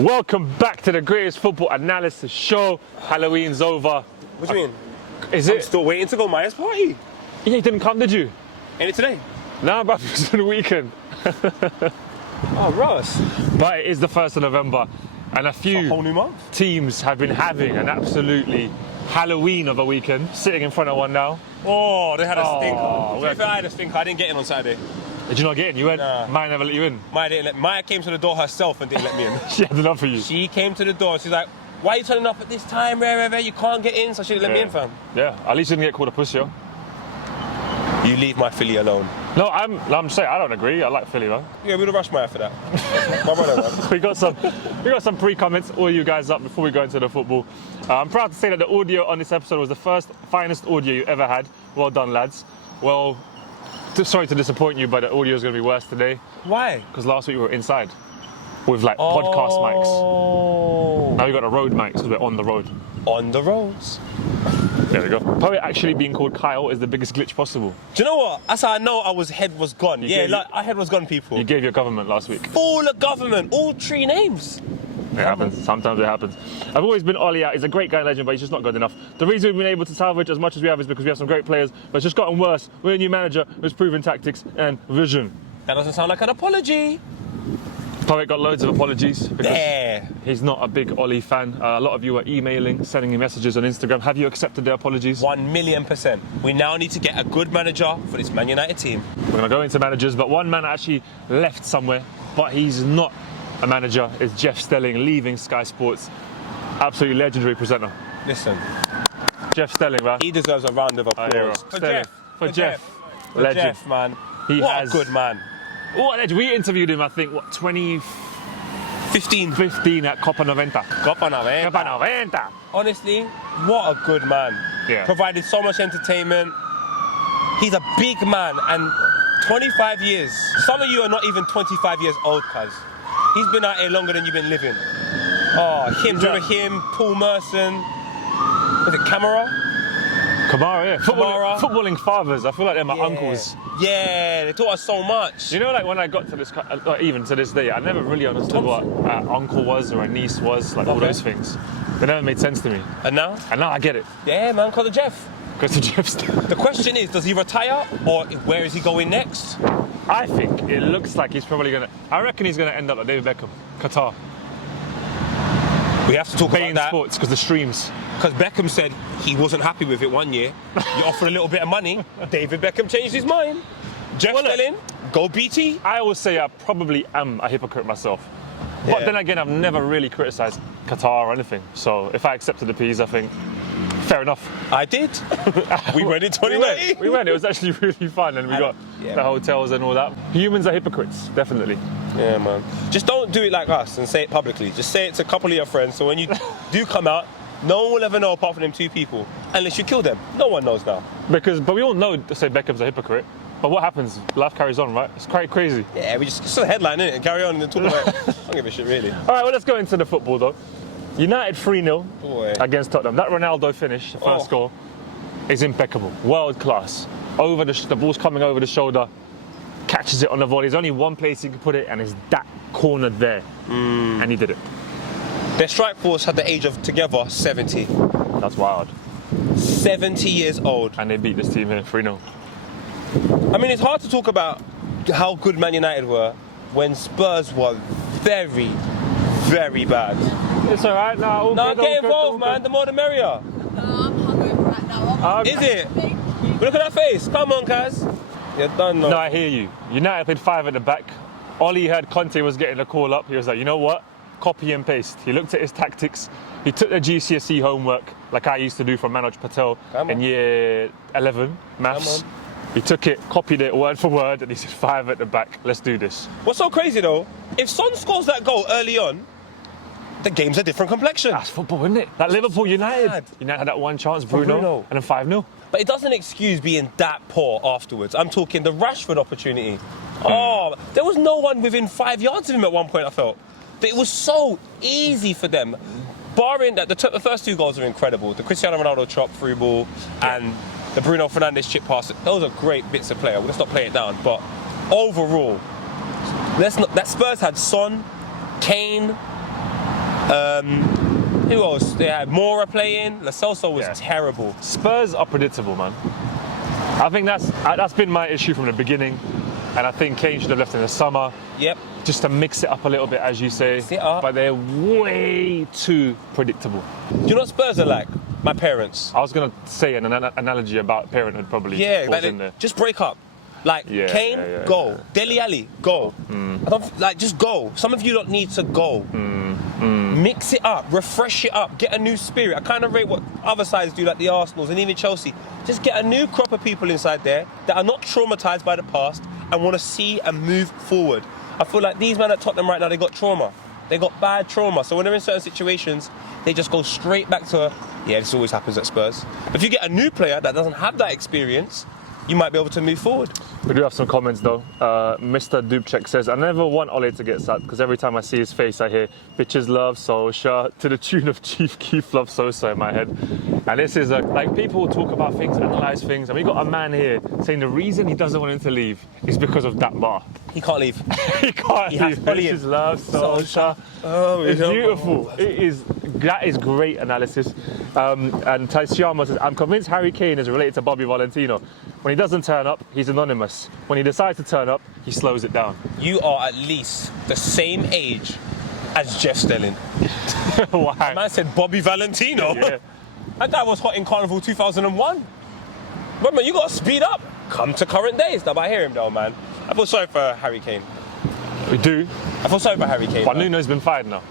Welcome back to the greatest football analysis show. Halloween's over. What do you mean? I'm still waiting to go Maya's party. Yeah, you didn't come, did you? Ain't it today? Nah, but it was on the weekend. Oh, Ross. But it is the 1st of November, and a few whole new month. teams have been having an absolutely Halloween of a weekend. Sitting in front of one now. Oh, they had a stinker. Oh, To be fair, I had a stinker. I didn't get in on Saturday. Did you not get in? You went? Nah. Maya never let you in. Maya came to the door herself and didn't let me in. She had enough for you. She came to the door. She's like, "Why are you turning up at this time? Rare, you can't get in." So she didn't let me in, fam. Yeah, at least you didn't get called a pussy, yo. You leave my Philly alone. No, I'm saying I don't agree. I like Philly, man. Yeah, we'd have rushed Maya for that. My brother, man. we got some pre-comments, all you guys up before we go into the football. I'm proud to say that the audio on this episode was the finest audio you ever had. Well done, lads. Well, sorry to disappoint you, but the audio is going to be worse today. Why? Because last week we were inside with like podcast mics. Now we got a road mic, so we're on the road. On the roads. There we go. Probably actually being called Kyle is the biggest glitch possible. Do you know what? That's how I know head was gone. Our head was gone, people. You gave your government last week. Full of government, all 3 names. It happens. Sometimes it happens. I've always been Ollie out. He's a great guy, legend, but he's just not good enough. The reason we've been able to salvage as much as we have is because we have some great players, but it's just gotten worse. We're a new manager who's proven tactics and vision. That doesn't sound like an apology. Poet got loads of apologies because Yeah. he's not a big Ollie fan. A lot of you are emailing, sending me messages on Instagram. Have you accepted their apologies? 1,000,000%. We now need to get a good manager for this Man United team. We're going to go into managers, but one man actually left somewhere, but he's not a manager. It's Jeff Stelling leaving Sky Sports. Absolutely legendary presenter. Listen, Jeff Stelling, man. he deserves a round of applause. Stelling. For Jeff. For Legend. Jeff, man. He what has a good man. What a legend. We interviewed him, I think, 2015 15. at Copa 90. Copa 90. Copa 90. Honestly, what a good man. Yeah. Provided so much entertainment. He's a big man, and 25 years. Some of you are not even 25 years old, cuz. He's been out here longer than you've been living. Oh, him, do you remember him, Paul Merson, was it Camara? Kamara, yeah. Footballing fathers. I feel like they're my uncles. Yeah, they taught us so much. You know, like when I got to this, even to this day, I never really understood what an uncle was or a niece was, like all those things. They never made sense to me. And now? And now I get it. Yeah, man, call the Jeff. Because to Jeff Stelling. The question is, does he retire or where is he going next? I think it looks like he's probably going to... I reckon he's going to end up like David Beckham, Qatar. We have to talk Paying about that. sports because the streams. Because Beckham said he wasn't happy with it one year. You offer a little bit of money. David Beckham changed his mind. Jeff Stelling, go BT. I always say I probably am a hypocrite myself. Yeah. But then again, I've never really criticised Qatar or anything. So if I accepted the P's, I think, fair enough. I did. We went in 2019. We went. It was actually really fun, and we got the hotels and all that. Humans are hypocrites, definitely. Yeah, man. Just don't do it like us and say it publicly. Just say it to a couple of your friends, so when you do come out, no one will ever know apart from them 2 people. Unless you kill them. No one knows now. But we all know, say Beckham's a hypocrite. But what happens? Life carries on, right? It's quite crazy. Yeah, we just a headline, innit? And carry on and talk about it. I don't give a shit, really. All right, well, let's go into the football, though. United 3-0 against Tottenham. That Ronaldo finish, the first goal, is impeccable. World class. The ball's coming over the shoulder, catches it on the volley. There's only one place he can put it, and it's that corner there. And he did it. Their strike force had the age of together 70. That's wild. 70 years old. And they beat this team here 3-0. I mean, it's hard to talk about how good Man United were when Spurs were very, very bad. It's all right now. No, get involved, man. The more the merrier. I'm hungover right now. Is it? Look at that face. Come on, Kaz. You're done now. No, I hear you. United played 5 at the back. Ollie heard Conte was getting a call up. He was like, you know what? Copy and paste. He looked at his tactics. He took the GCSE homework, like I used to do from Manoj Patel in year 11, maths. He took it, copied it word for word, and he said 5 at the back. Let's do this. What's so crazy, though? If Son scores that goal early on, the game's a different complexion. That's football, isn't it? That Liverpool United. United had that one chance, Bruno. And then 5-0. But it doesn't excuse being that poor afterwards. I'm talking the Rashford opportunity. Oh, there was no one within 5 yards of him at one point, I felt. But it was so easy for them. Barring that, the first 2 goals are incredible. The Cristiano Ronaldo chop through ball and the Bruno Fernandes chip pass. Those are great bits of play. Let's not play it down. But overall, that Spurs had Son, Kane, Who else? They had Mora playing. Lo Celso was terrible. Spurs are predictable, man. I think that's been my issue from the beginning, and I think Kane should have left in the summer. Yep. Just to mix it up a little bit, as you say. Mix it up. But they're way too predictable. Do you know what Spurs are like? My parents. I was gonna say an analogy about parenthood probably. Yeah, falls like in there. just break up. Like Kane, go. Dele Alli, go. I don't just go. Some of you don't need to go. Mix it up, refresh it up, get a new spirit. I kind of rate what other sides do, like the Arsenals and even Chelsea. Just get a new crop of people inside there that are not traumatized by the past and want to see and move forward. I feel like these men at Tottenham right now, they got trauma. They got bad trauma. So when they're in certain situations, they just go straight back to, this always happens at Spurs. But if you get a new player that doesn't have that experience, you might be able to move forward. We do have some comments though. Mr. Dubček says, I never want Ole to get sacked because every time I see his face I hear bitches love Solskjaer to the tune of Chief Keef love Sosa in my head. And this is like people talk about things, analyse things, and we got a man here saying the reason he doesn't want him to leave is because of that bar. He can't leave. He can't leave. Bitches love Solskjaer. Oh, it's beautiful. That is great analysis. And Taisiama says, I'm convinced Harry Kane is related to Bobby Valentino. When he doesn't turn up, he's anonymous. When he decides to turn up, he slows it down. You are at least the same age as Jeff Stelling. Why? The man said Bobby Valentino. Yeah. That guy was hot in Carnival 2001. Remember, you got to speed up. Come to current days. Now, but I hear him though, man. I feel sorry for Harry Kane. We do. I feel sorry for Harry Kane. But Nuno's been fired now.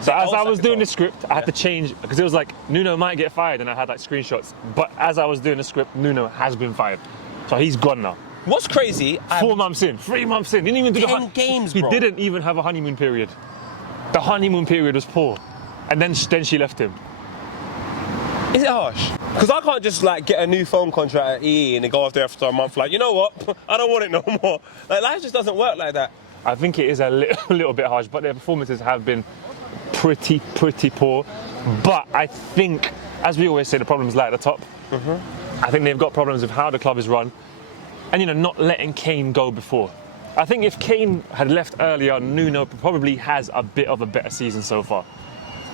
So as I was doing the script, I had to change, because it was like, Nuno might get fired, and I had like screenshots. But as I was doing the script, Nuno has been fired. So he's gone now. What's crazy? 4 months in, 3 months in, didn't even do 10 games, bro. He didn't even have a honeymoon period. The honeymoon period was poor. And then she left him. Is it harsh? Because I can't just like get a new phone contract at EE and then go after a month like, you know what? I don't want it no more. Like, life just doesn't work like that. I think it is a little bit harsh, but their performances have been pretty poor. But I think, as we always say, the problems lie at the top. I think they've got problems with how the club is run and, not letting Kane go before. I think if Kane had left earlier, Nuno probably has a bit of a better season so far.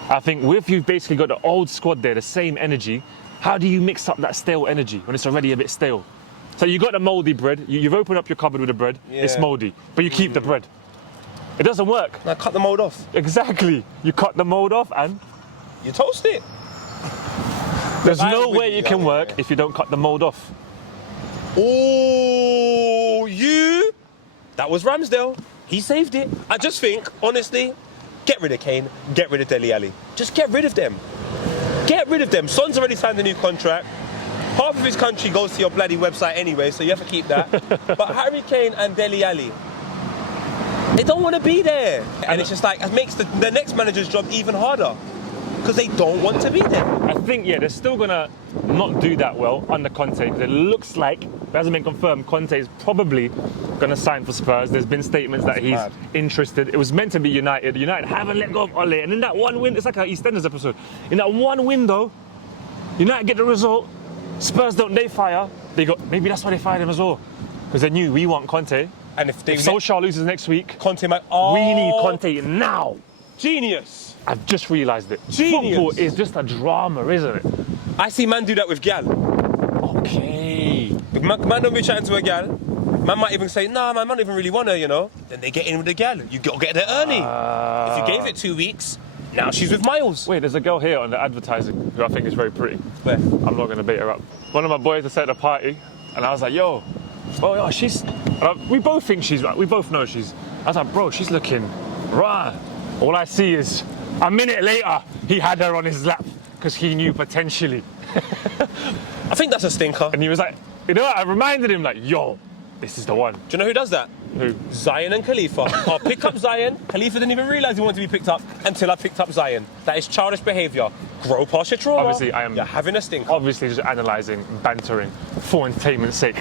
I think if you've basically got the old squad there, the same energy, how do you mix up that stale energy when it's already a bit stale? So you got the mouldy bread, you've opened up your cupboard with the bread, it's mouldy, but you keep the bread. It doesn't work. Now cut the mould off. Exactly. You cut the mould off and you toast it. There's no way it can work if you don't cut the mould off. Oh, that was Ramsdale. He saved it. I just think, honestly, get rid of Kane, get rid of Dele Alli. Just get rid of them. Get rid of them. Son's already signed a new contract. Half of his country goes to your bloody website anyway, so you have to keep that. But Harry Kane and Dele Alli, they don't want to be there. And it's just like, it makes the next manager's job even harder. Because they don't want to be there. I think, they're still going to not do that well under Conte. Because it looks like, it hasn't been confirmed, Conte is probably going to sign for Spurs. There's been statements that he's interested. It was meant to be United. United haven't let go of Ole. And in that one window, it's like an EastEnders episode. In that one window, United get the result. Spurs don't, they fire. Maybe that's why they fired him as well. Because they knew we want Conte. And if Solskjaer loses next week, Conte might, we need Conte now. Genius. I've just realised it. Genius. Football is just a drama, isn't it? I see man do that with gal. Okay. Man don't be chatting to a gal. Man might even say, nah, man, I don't even really want her, Then they get in with the gal. You got to get there early. If you gave it 2 weeks, now she's with Miles. Wait, there's a girl here on the advertising who I think is very pretty. Where? I'm not going to bait her up. One of my boys was at a party, and I was like, yo, she's... we both think she's... We both know she's... I was like, bro, she's looking raw. All I see is, a minute later, he had her on his lap, because he knew potentially. I think that's a stinker. And he was like, I reminded him, like, yo, this is the one. Do you know who does that? Who? Zion and Khalifa. I'll pick up Zion. Khalifa didn't even realise he wanted to be picked up until I picked up Zion. That is childish behaviour. Grow past your trauma. Obviously, You're having a stinker. Obviously, just analysing, bantering, for entertainment's sake.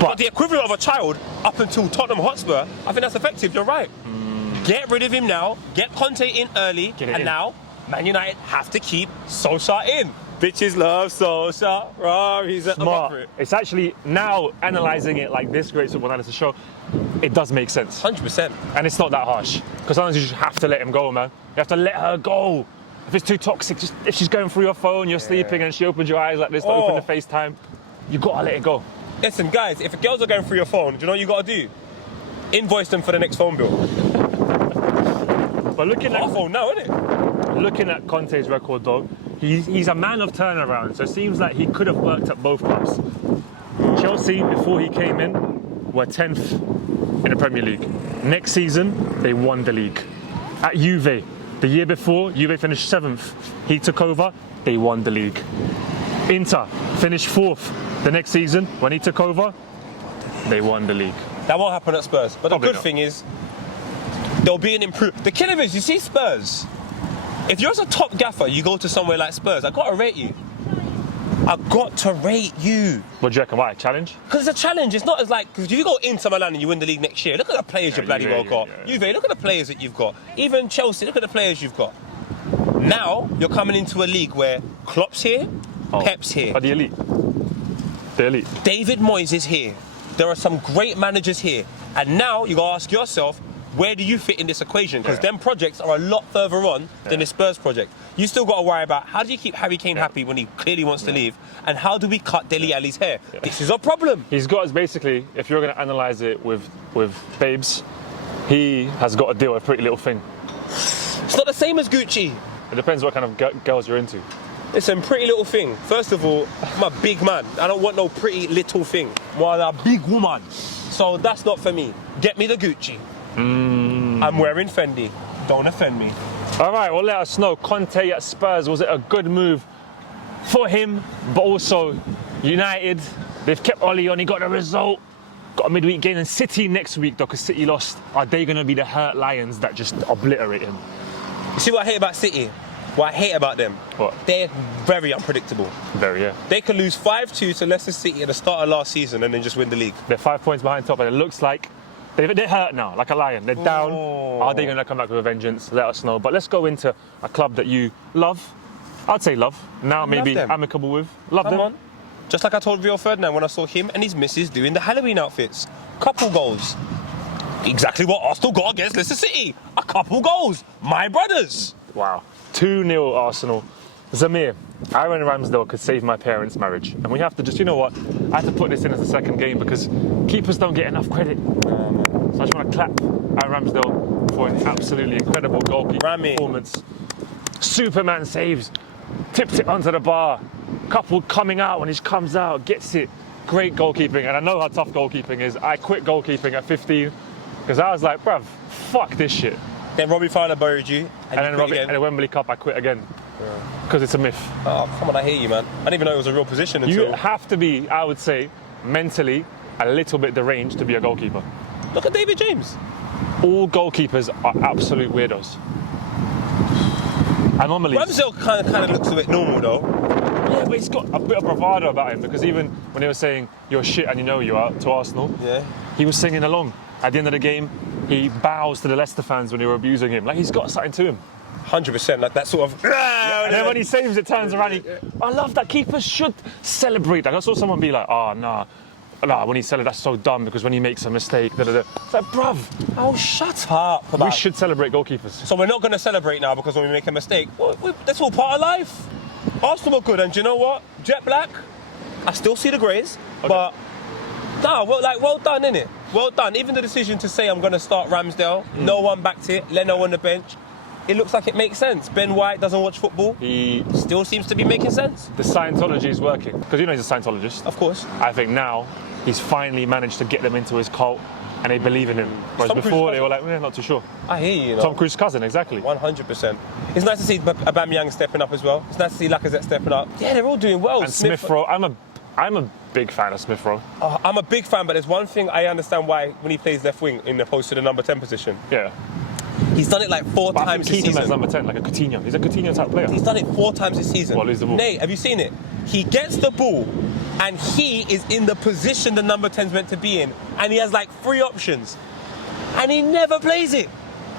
But the equivalent of a child up until Tottenham Hotspur, I think that's effective. You're right. Get rid of him now. Get Conte in early. Now, Man United have to keep Solskjaer in. Bitches love Solskjaer. He's smart. It's actually, now analysing it like this great football analysis show, it does make sense. 100%. And it's not that harsh. Because sometimes you just have to let him go, man. You have to let her go. if it's too toxic, just if she's going through your phone, you're sleeping, and she opens your eyes like this, to open the FaceTime, you gotta let it go. Listen, guys, if girls are going through your phone, do you know what you gotta do? Invoice them for the next phone bill. But looking at phone now, isn't it? Looking at Conte's record, though, he's a man of turnaround. So it seems like he could have worked at both clubs. Chelsea, before he came in, were 10th in the Premier League. Next season, they won the league. At Juve, the year before, Juve finished 7th. He took over, they won the league. Inter finished 4th. The next season, when he took over, they won the league. That won't happen at Spurs. But Probably the good not. thing is, there'll be an improvement. The killer is, you see Spurs, if you're as a top gaffer, you go to somewhere like Spurs, I got to rate you. I got to rate you. What do you reckon? Why? Challenge? Because it's a challenge. It's not as like, because if you go Inter Milan and you win the league next year, look at the players you bloody well got. Juve, look at the players that you've got. Even Chelsea, look at the players you've got. Now, you're coming into a league where Klopp's here, Pep's here. But the elite. The elite. David Moyes is here. There are some great managers here. And now you got to ask yourself, where do you fit in this equation? Because them projects are a lot further on than the Spurs project. You still got to worry about how do you keep Harry Kane happy when he clearly wants to leave, and how do we cut Dele Alli's hair? This is a problem. He's got, basically, if you're going to analyse it with babes, he has got to deal with Pretty Little Thing. It's not the same as Gucci. It depends what kind of girls you're into. Listen, Pretty Little Thing. First of all, I'm a big man. I don't want no pretty little thing. I'm a big woman. So that's not for me. Get me the Gucci. I'm wearing Fendi. Don't offend me. All right, well, let us know. Conte at Spurs, was it a good move for him, but also United? They've kept Oli on, he got the result. Got a midweek game, and City next week, though, because City lost. Are they going to be the hurt Lions that just obliterate him? You see what I hate about City? What I hate about them? What? They're very unpredictable. Very, yeah. They could lose 5-2 to Leicester City at the start of last season and then just win the league. They're 5 points behind top, and it looks like they're hurt now, like a lion. They're down. Are they going to come back with a vengeance? Let us know. But let's go into a club that you love. I'd say love. Now maybe them. amicable with. Love Come them. on. Just like I told Rio Ferdinand when I saw him and his missus doing the Halloween outfits. Couple goals. Exactly what Arsenal got against Leicester City. A couple goals. My brothers. Wow. 2-0 Arsenal. Zamir, Aaron Ramsdale could save my parents' marriage. And we have to just, you know what? I have to put this in as a second game because keepers don't get enough credit. So I just want to clap Aaron Ramsdale for an absolutely incredible goalkeeper performance. Superman saves, tipped it onto the bar. Couple coming out when he comes out, gets it. Great goalkeeping. And I know how tough goalkeeping is. I quit goalkeeping at 15 because I was like, bruv, fuck this shit. Then Robbie Fowler buried you. And then the Wembley Cup, I quit again. Because it's a myth. Oh, come on, I hear you, man. I didn't even know it was a real position until... You have to be, I would say, mentally a little bit deranged to be a goalkeeper. Look at David James. All goalkeepers are absolute weirdos. Anomalies. Ramsdale kind of looks a bit normal, though. Yeah, but he's got a bit of bravado about him because even when he was saying, you're shit and you know you are, to Arsenal, he was singing along. At the end of the game, he bows to the Leicester fans when they were abusing him. Like, he's got something to him. 100%, like that sort of... And then when he saves it, turns around. I love that. Keepers should celebrate. Like, I saw someone be like, oh, nah, when he celebrates, that's so dumb because when he makes a mistake, It's like, bruv. Oh, shut up. We should celebrate goalkeepers. So we're not going to celebrate now because when we make a mistake, that's all part of life. Arsenal were good, and do you know what? Jet Black, I still see the greys, but no, well done, innit? Well done. Even the decision to say I'm going to start Ramsdale, no one backed it. Leno on the bench. It looks like it makes sense. Ben White doesn't watch football. He still seems to be making sense. The Scientology is working because you know he's a Scientologist. Of course. I think now he's finally managed to get them into his cult and they believe in him. Whereas before they were like, not too sure. I hear you. Tom Cruise's cousin, exactly. 100%. It's nice to see Aubameyang stepping up as well. It's nice to see Lacazette stepping up. Yeah, they're all doing well. And Smith Rowe, I'm a big fan of Smith Rowe. I'm a big fan, but there's one thing I understand why when he plays left wing in opposed to the number 10 position. Yeah. He's done it like 4 times this season. Keep him as number 10, like a Coutinho. He's a Coutinho type player. He's done it 4 times this season. Well, lose the ball. Nate, have you seen it? He gets the ball and he is in the position the number 10's meant to be in, and he has like 3 options. And he never plays it.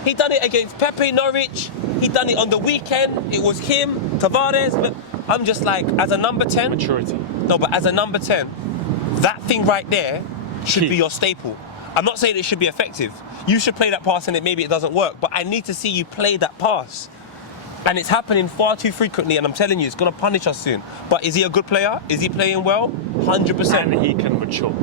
He done it against Pepe Norwich. He done it on the weekend. It was him, Tavares. But I'm just like, as a number 10... Maturity. No, but as a number 10, that thing right there should be your staple. I'm not saying it should be effective. You should play that pass and maybe it doesn't work, but I need to see you play that pass. And it's happening far too frequently, and I'm telling you, it's going to punish us soon. But is he a good player? Is he playing well? 100%. And he can mature.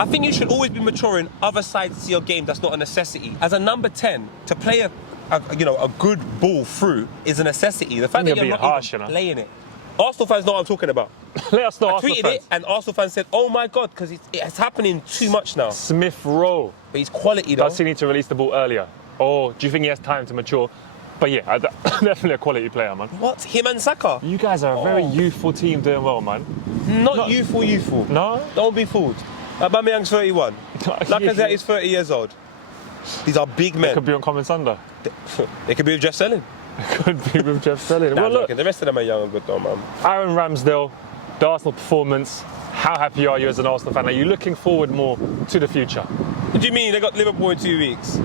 I think you should always be maturing other sides to your game. That's not a necessity. As a number 10, to play a good ball through is a necessity. The fact that you're not harsh, even playing it. Arsenal fans know what I'm talking about. Let us know. I Arsenal tweeted fans. it, and Arsenal fans said, "Oh my God," because it's happening too much now. Smith Rowe. But he's quality though. Does he need to release the ball earlier? Or do you think he has time to mature? But yeah, definitely a quality player, man. What? Him and Saka? You guys are a very youthful team doing well, man. Not youthful. No? Don't be fooled. Aubameyang's 31. Lacazette is 30 years old. These are big men. Could be on Common Thunder. They could be with Jeff Stelling. Could be with Jeff Stelling. Nah, Well, look, the rest of them are young and good though, man. Aaron Ramsdale, the Arsenal performance. How happy are you as an Arsenal fan? Are you looking forward more to the future? What do you mean? They got Liverpool in 2 weeks.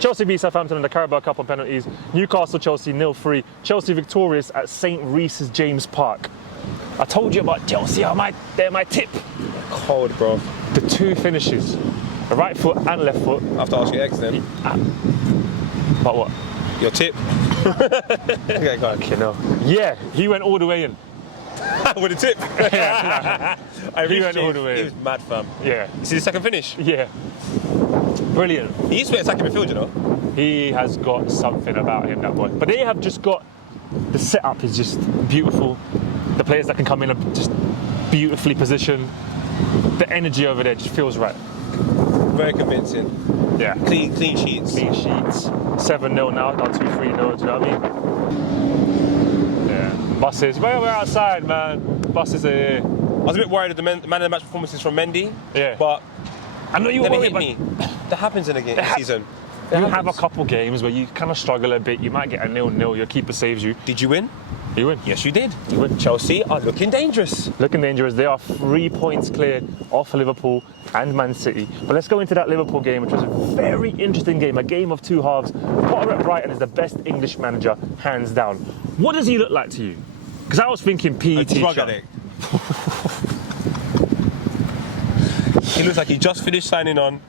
Chelsea beat Southampton in the Carabao Cup on penalties. Newcastle, Chelsea 0-3. Chelsea victorious at St. Reece's James Park. I told you about Chelsea. They're my tip. Cold, bro. The two finishes, the right foot and left foot. I have to ask your ex then. But what? Your tip. Okay, go on. Okay, no. Yeah, he went all the way in. With a tip. He went all the way He in. was mad, fam. Yeah, You see the second finish? yeah. Brilliant. He used to be attacking midfield, you know. He has got something about him, that boy. But they have just got, the setup is just beautiful. The players that can come in are just beautifully positioned. The energy over there just feels right. Very convincing. Yeah. Clean sheets. Clean sheets. 7-0 now, not 2-3-0, do you know what I mean? Yeah. Buses. Well, we're outside, man. Buses are here. I was a bit worried of the man of the match performances from Mendy. Yeah. But I know you then it worry, hit me. That happens in a game season. You have a couple games where you kind of struggle a bit. You might get a 0-0. Your keeper saves you. Did you win? You win. Yes, you did. You win. Chelsea are looking dangerous. Looking dangerous. They are 3 points clear off Liverpool and Man City. But let's go into that Liverpool game, which was a very interesting game. A game of two halves. Potter at Brighton is the best English manager, hands down. What does he look like to you? Because I was thinking PE teacher. Drug addict. He looks like he just finished signing on.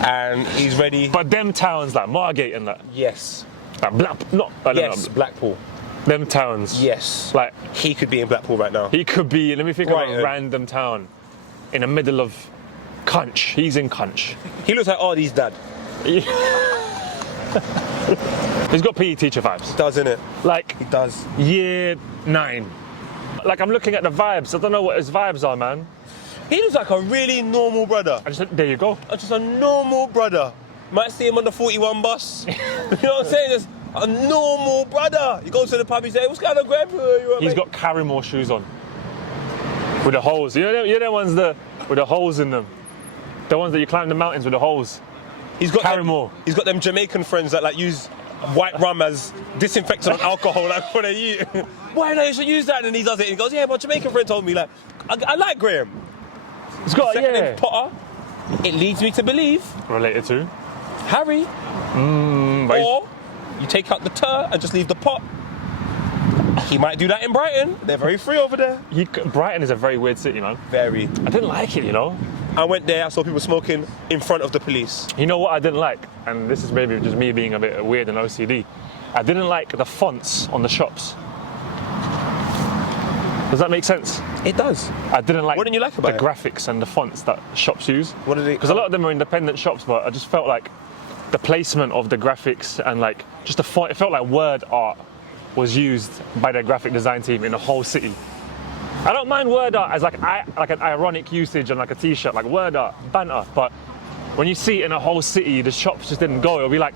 And he's ready. But them towns like Margate and that. Yes. Like Yes, Blackpool. Them towns. Yes. Like He could be in Blackpool right now. he could be. Let me think of Brighton. a random town in the middle of Cunch. He's in Cunch. He looks like Ardy's dad. He's got PE teacher vibes. Doesn't it? Like He does. year 9. Like I'm looking at the vibes. I don't know what his vibes are, man. He looks like a really normal brother. There you go. Just a normal brother. Might see him on the 41 bus. You know what I'm saying? Just a normal brother. You go to the pub, you say, "What's going on, Grandpa?" He's got Carrymore shoes on with the holes. You know the ones with the holes in them. The ones that you climb the mountains with the holes. He's got Carrymore. He's got them Jamaican friends that like use white rum as disinfectant on alcohol, like what they eat. Why don't you should use that? And he does it. And he goes, "Yeah, my Jamaican friend told me." Like, I like Graham. He's got Second name's Potter. It leads me to believe related to. Harry. But Or you take out the tur and just leave the pot. He might do that in Brighton. They're very free over there. Brighton is a very weird city, man. Very. I didn't like it, you know. I went there, I saw people smoking in front of the police. You know what I didn't like? And this is maybe just me being a bit weird and OCD. I didn't like the fonts on the shops. Does that make sense? It does. I didn't like What didn't you like about the it? graphics and the fonts that shops use. What did it? Because a lot of them are independent shops, but I just felt like the placement of the graphics and like just the font, it felt like word art was used by the graphic design team in the whole city. I don't mind word art as like an ironic usage on like a t-shirt, like word art, banter, but when you see it in a whole city, the shops just didn't go. It'll be like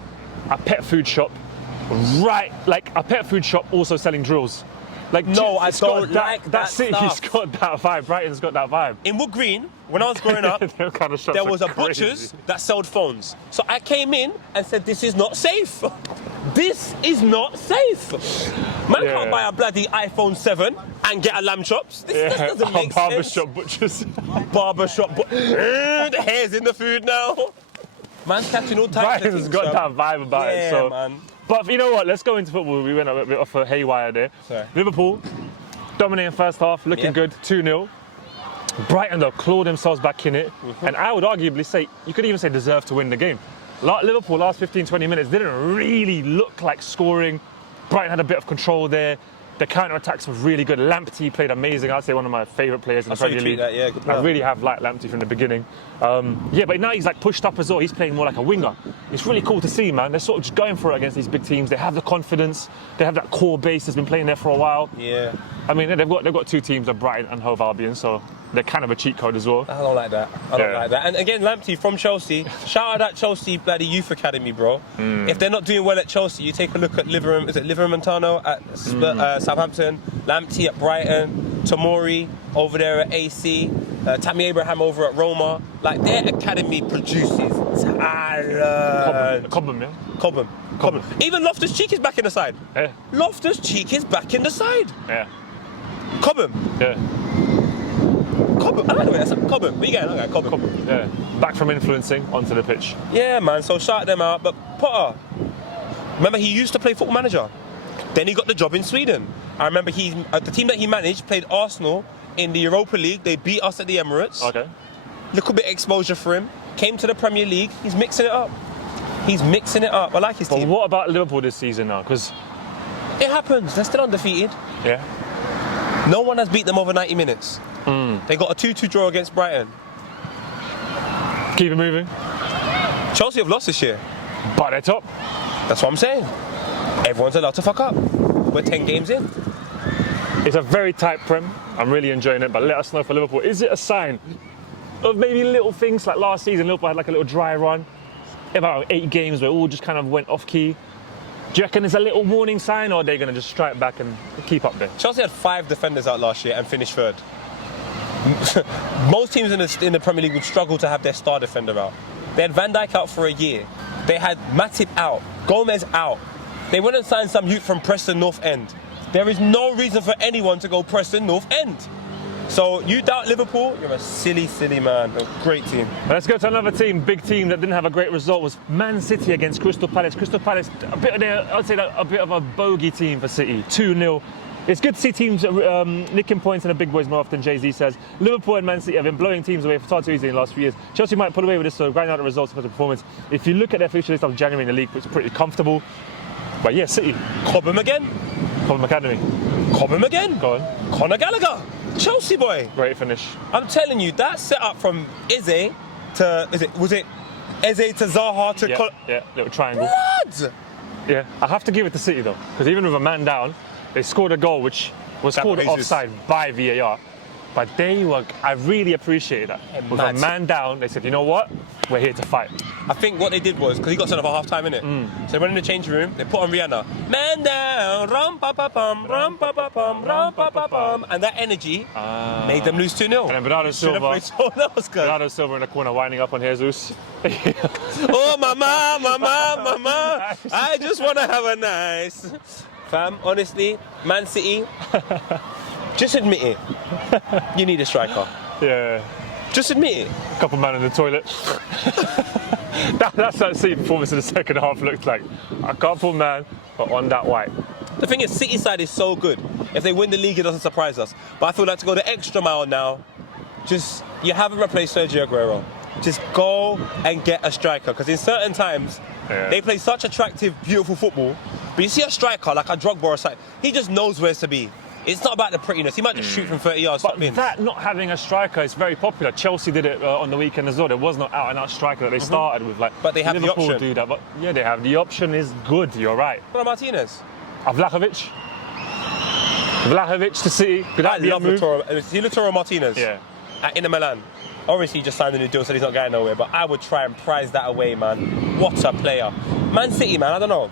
a pet food shop, right? Like a pet food shop also selling drills. Like No, I it's got don't like that city's stuff. got that vibe. Brighton's got that vibe. In Wood Green, when I was growing up, Them kind of shops there are was a crazy. butcher's that sold phones. So I came in and said, "This is not safe. This is not safe. Man Yeah. can't buy a bloody iPhone 7 and get a lamb chops. This doesn't make sense." Barbershop butchers. Barbershop. The hair's in the food now. Man's catching all types of Brighton's things. got fam. that vibe about it. Yeah, So. man. But you know what? Let's go into football. We went a bit off a haywire there. Sorry. Liverpool dominating first half, looking Yeah. good, 2-0. Brighton though clawed themselves back in it, and I would arguably say you could even say deserve to win the game. Liverpool last 15, 20 minutes didn't really look like scoring. Brighton had a bit of control there. The counter-attacks were really good. Lamptey played amazing. I'd say one of my favourite players in the Premier League. That, yeah, good player. I really have liked Lamptey from the beginning. Yeah, but now he's like pushed up as well. He's playing more like a winger. It's really cool to see, man. They're sort of just going for it against these big teams. They have the confidence. They have that core base that's been playing there for a while. Yeah. I mean, they've got two teams, Brighton and Hove Albion, so they're kind of a cheat code as well. I don't like that. I don't like that. And again, Lamptey from Chelsea. Shout out that Chelsea bloody youth academy, bro. If they're not doing well at Chelsea, you take a look at Liverpool at Southampton, Lamptey at Brighton, Tomori over there at AC, Tammy Abraham over at Roma. Like, their academy produces talent. Cobham, yeah? Cobham. Even Loftus-Cheek is back in the side. Yeah. Loftus-Cheek is back in the side. Yeah. Cobham. Yeah. Cobham. I like the way that's Cobham. Where you going? Okay, Cobham. Yeah. Back from influencing onto the pitch. Yeah, man. So shout them out. But Potter, remember he used to play Football Manager. Then he got the job in Sweden. I remember the team that he managed played Arsenal in the Europa League. They beat us at the Emirates. Okay. Little bit exposure for him. Came to the Premier League. He's mixing it up. I like his But team. what about Liverpool this season now? Because It happens. They're still undefeated. yeah, No one has beat them over 90 minutes. They got a 2-2 draw against Brighton. keep it moving. Chelsea have lost this year. But they're top. That's what I'm saying. Everyone's allowed to fuck up. We're 10 games in. It's a very tight Prem. I'm really enjoying it. But let us know for Liverpool. Is it a sign of maybe little things like last season? Liverpool had like a little dry run. About 8 games where it all just kind of went off key. Do you reckon it's a little warning sign, or are they going to just strike back and keep up there? Chelsea had 5 defenders out last year and finished 3rd. Most teams in the Premier League would struggle to have their star defender out. They had Van Dijk out for a year. They had Matip out, Gomez out. They went and signed some youth from Preston North End. There is no reason for anyone to go Preston North End. So you doubt Liverpool, you're a silly, silly man. A great team. Let's go to another team, big team that didn't have a great result, was Man City against Crystal Palace. Crystal Palace, I'd say a bit of a bogey team for City, 2-0. It's good to see teams nicking points in the big boys more often, Jay-Z says. Liverpool and Man City have been blowing teams away far too easily in the last few years. Chelsea might pull away with this, so grinding out the results for the performance. If you look at their fixture list of January in the league, it's pretty comfortable. But yeah, City. Cobham again. Cobham Academy. Cobham again. Go on. Conor Gallagher. Chelsea boy. Great finish. I'm telling you, that set up from Eze to, was it Eze to Zaha to Yeah, little triangle. Blood! Yeah, I have to give it to City though, because even with a man down, they scored a goal which was called offside by VAR. But I really appreciate that. With a man down, they said, you know what? We're here to fight. I think what they did was, because he got sent off at half-time, innit? So they went in the changing room, they put on Rihanna. Man down, rum-pa-pa-pum, rum-pa-pa-pum, rum-pa-pa-pum. And that energy made them lose 2-0. And then Bernardo Silva in the corner winding up on Jesus. Oh, mama, I just want to have a nice... Fam, honestly, Man City, just admit it. You need a striker. Yeah. Just admit it. Couple man in the toilet. That's that City performance in the second half looked like. A couple man, but on that white. The thing is, City side is so good. If they win the league, it doesn't surprise us. But I feel like to go the extra mile now, you haven't replaced Sergio Aguero. Just go and get a striker. Because in certain times, they play such attractive, beautiful football. But you see a striker like a Drogba or something, he just knows where to be. It's not about the prettiness. He might just shoot from 30 yards. But that not having a striker is very popular. Chelsea did it on the weekend as well. There was no out-and-out striker that they started with. But they have Liverpool the option. Do that. But yeah, they have. The option is good. You're right. Bruno Martinez. Vlahovic to City. Could that be a move? Lautaro Martinez. Yeah. At Inter Milan. Obviously, he just signed a new deal, so he's not going nowhere. But I would try and prize that away, man. What a player. Man City, man. I don't know.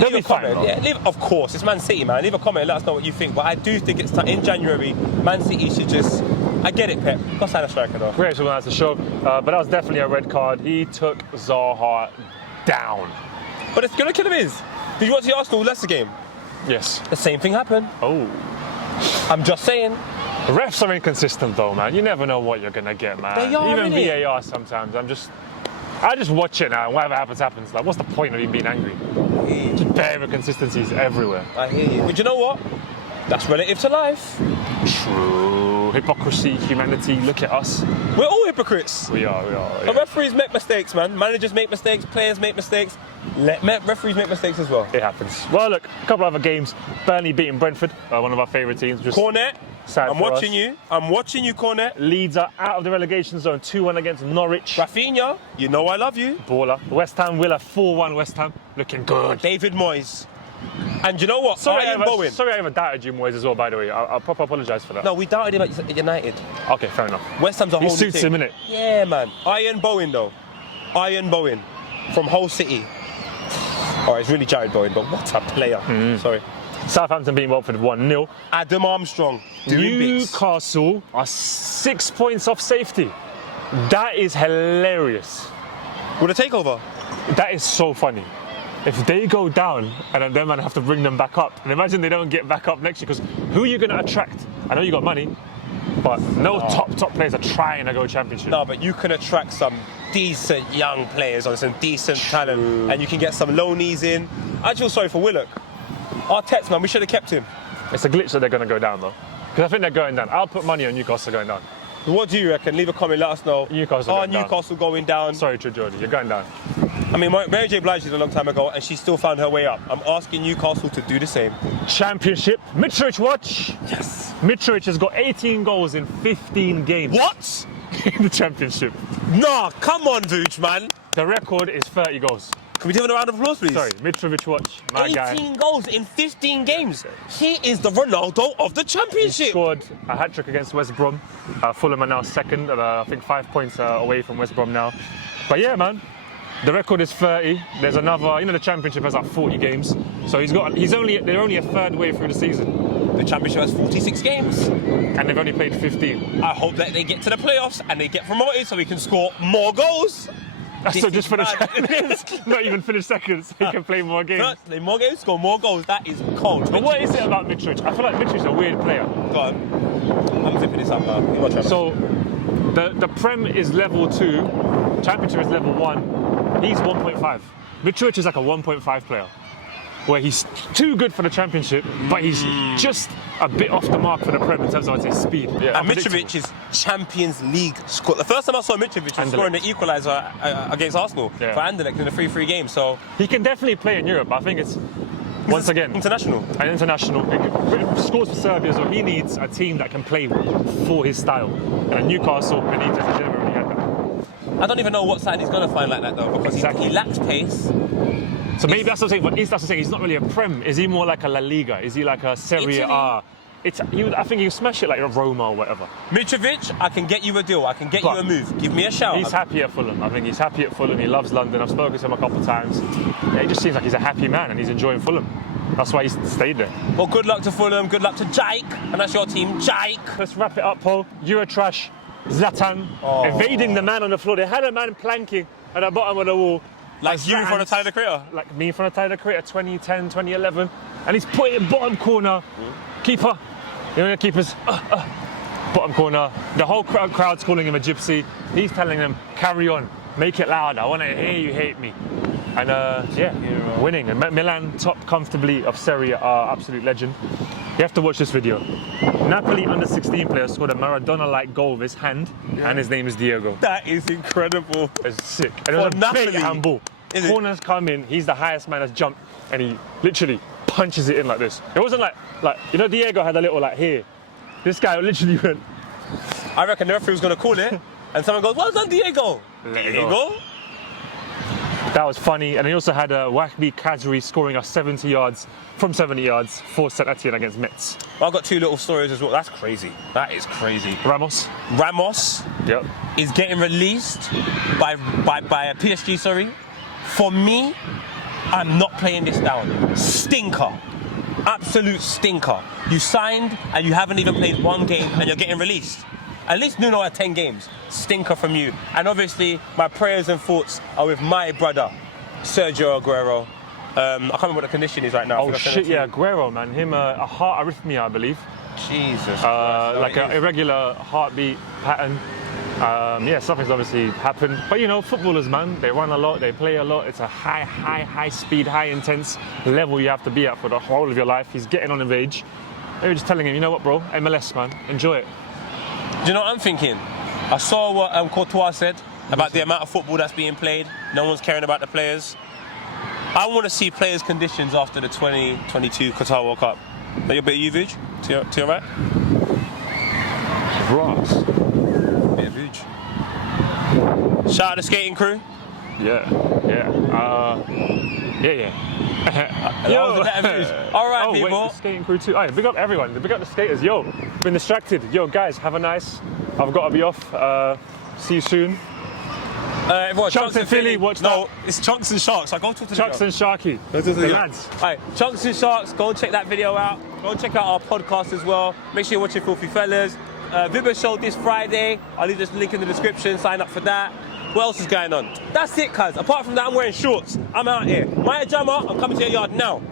Leave a comment. Of course, it's Man City, man. Leave a comment and let us know what you think. But I do think it's in January, Man City should just... I get it, Pep. Go sign a striker, though. Great, so that's the show. But that was definitely a red card. He took Zaha down. But it's going to kill him is. Did you watch the Arsenal-Leicester game? Yes. The same thing happened. Oh. I'm just saying. Refs are inconsistent, though, man. You never know what you're going to get, man. They are, even innit? VAR sometimes. I just watch it now, and whatever happens, happens. Like, what's the point of even being angry? Just bare inconsistencies everywhere. I hear you. But you know what? That's relative to life. True. hypocrisy, humanity. Look at us. We're all hypocrites. We are. The referees make mistakes, man. Managers make mistakes, players make mistakes. Referees make mistakes as well. It happens. Well, look, a couple other games. Burnley beating Brentford, one of our favourite teams. Just Cornet, sad I'm for watching us. you. I'm watching you, Cornet. Leeds are out of the relegation zone, 2-1 against Norwich. Rafinha, you know I love you. Baller. West Ham Villa, 4-1 West Ham. Looking good. David Moyes. And you know what? Sorry, Ian Bowen. Sorry I ever doubted you, Moyes, as well, by the way. I'll proper apologise for that. No, we doubted him at United. Okay, fair enough. West Ham's a He whole suits new him, team. innit? Yeah, man. Iron Bowen, though. Iron Bowen from Hull City. Oh, it's really Jared Bowen, but what a player. Sorry. Southampton beating Watford 1-0. Adam Armstrong doing bits. Newcastle are 6 points off safety. That is hilarious. With a takeover. That is so funny. If they go down and then them man have to bring them back up, and imagine they don't get back up next year, because who are you going to attract? I know you got money, but no top players are trying to go championship. No, but you can attract some decent young players or some decent talent, and you can get some loanies in. I feel sorry for Willock. Arteta, man, we should have kept him. It's a glitch that they're going to go down, though. Because I think they're going down. I'll put money on Newcastle going down. What do you reckon? Leave a comment, let us know. Newcastle going down. Newcastle going down. Sorry, Jordan, you're going down. I mean, Mary J. Blige did a long time ago, and she still found her way up. I'm asking Newcastle to do the same. Championship. Mitrovic, watch. Yes. Mitrovic has got 18 goals in 15 games. What? In the championship. Nah, come on, Vooch, man. The record is 30 goals. Can we give him a round of applause, please? Sorry, Mitrovic, watch. My 18 guy. goals in 15 games. He is the Ronaldo of the He championship. scored a hat-trick against West Brom. Fulham are now second, I think 5 points away from West Brom now. But yeah, man, the record is 30. There's another, the championship has like 40 games. So they're only a third way through the season. The championship has 46 games. And they've only played 15. I hope that they get to the playoffs and they get promoted so we can score more goals. So just for the mad. champions, not even finish second, so he can play more games. First, play more games, score more goals. That is cold. But what is it about Mitrovic? I feel like Mitrovic is a weird player. Go on. I'm zipping this up now. You're not trying. So the Prem is level 2, Championship is level 1. He's 1.5. Mitrovic is like a 1.5 player, where he's too good for the Championship, but he's just a bit off the mark for the Prem in terms of, I'd say, speed. Yeah, And Mitrovic is Champions League score. The first time I saw Mitrovic was scoring the equaliser against Arsenal for Anderlecht in a 3-3 game. So he can definitely play in Europe. I think it's once again international. An international. He scores for Serbia, so he needs a team that can play for his style. And Newcastle, Benitez, has never really had that. I don't even know what side he's going to find like that though, because he lacks pace. So maybe that's what I'm saying. But that's what I'm saying. He's not really a Prem. Is he more like a La Liga? Is he like a Serie A? I think you smash it like a Roma or whatever. Mitrovic, I can get you a deal. I can get you a move. Give me a shout. He's happy at Fulham. I think he's happy at Fulham. He loves London. I've spoken to him a couple of times. Yeah, he just seems like he's a happy man and he's enjoying Fulham. That's why he's stayed there. Well, good luck to Fulham. Good luck to Jake. And that's your team, Jake. Let's wrap it up, Paul. Eurotrash. Zlatan evading the man on the floor. They had a man planking at the bottom of the wall. Like you in front of Tyler the Creator? Like me in front of Tyler the Creator, 2010, 2011. And he's put it in bottom corner. Keeper. The keeper's bottom corner. The whole crowd's calling him a gypsy. He's telling them, carry on. Make it loud. I want to hear you hate me. And winning. And Milan top comfortably of Serie A, absolute legend. You have to watch this video. Napoli under 16 player scored a Maradona-like goal with his hand, and his name is Diego. That is incredible. It's sick. And it was a big handball. Corners come in, he's the highest man has jumped, and he literally punches it in like this. It wasn't like Diego had a little like here. This guy literally went. I reckon the referee was going to call it, and someone goes, well done, Diego. Diego? That was funny. And he also had Wahbi Kazri scoring us 70 yards from 70 yards for St. Etienne against Metz. I've got two little stories as well. That's crazy. That is crazy. Ramos is getting released by a PSG, sorry. For me, I'm not playing this down. Stinker. Absolute stinker. You signed and you haven't even played one game and you're getting released. At least Nuno had 10 games. Stinker from you. And obviously, my prayers and thoughts are with my brother, Sergio Aguero. I can't remember what the condition is right now. Oh shit, yeah, Aguero, man. Him, a heart arrhythmia, I believe. Jesus Christ. Like an irregular heartbeat pattern. Something's obviously happened. But footballers, man, they run a lot, they play a lot. It's a high speed, high intense level you have to be at for the whole of your life. He's getting on of age. They were just telling him, you know what, bro? MLS, man, enjoy it. Do you know what I'm thinking? I saw what Courtois said about the amount of football that's being played. No one's caring about the players. I want to see players' conditions after the 2022 Qatar World Cup. Maybe a bit of usage to your right. Brass. Bit of huge. Shout out the skating crew. Yeah. Yo. All right, Oh, people. wait, the skating crew too. Alright, big up everyone. Big up the skaters. Yo, been distracted. Yo, guys, have a nice. I've got to be off. See you soon. Everyone, Chunks and Philly, watch No, it's Chunks and Sharks. I go talk to the Chucks girl. and Sharky. Go to The lads. Alright, Chunks and Sharks, go and check that video out. Go and check out our podcast as well. Make sure you're watching Filthy Fellas. Vibber show this Friday. I'll leave this link in the description. Sign up for that. What else is going on? That's it, cuz. Apart from that, I'm wearing shorts. I'm out here. My jammer, I'm coming to your yard now.